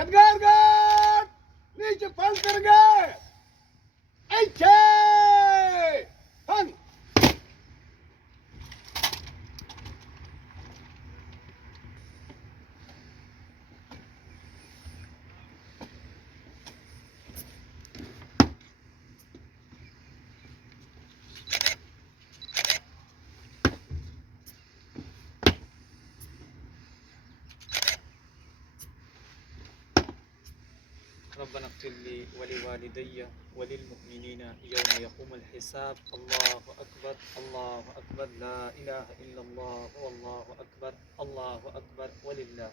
Edgar Gard! नीचे फन कर गए ऐसे फन ربنا اغفر لي ولوالدي وللمؤمنين يوم يقوم الحساب. الله أكبر الله أكبر لا إله إلا الله والله أكبر الله أكبر ولله